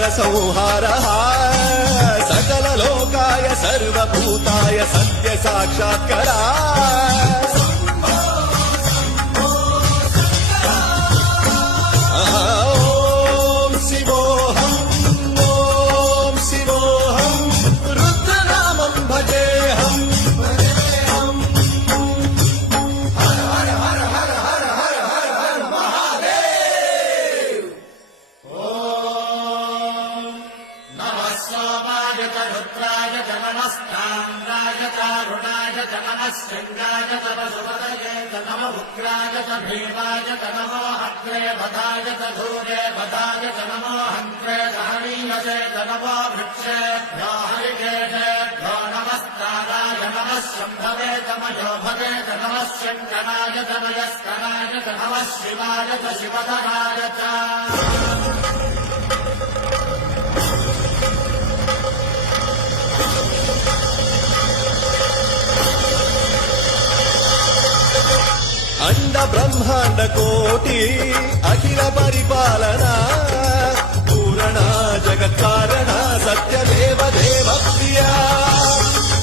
घोर संहारः सकल लोकाय सर्वभूताय सत्य साक्षात्करा ओम शिवोऽहम् रुद्रनामं भजेऽहम् रुद्राय च नमस्ताम्राय च रुणाय च नमः शृङ्गाय च पशुपतये च नमः उग्राय च भीमाय च नमो हत्रे भदाय च धूरे भदाय च नमो हन्त्रे सहनीयसे च नमो वृक्षेभ्यो हरिकेशेभ्यो नमस्ताराय नमः शम्भवे च मयोभवे च नमः शङ्कराय च मयस्कराय च नमः शिवाय च शिवधराय च अंड ब्रह्मांड कोटि अखिल परिपालना पूरणा जगत्कारणा सत्यदेव देव प्रिया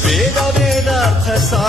वेद वेदार्थ सा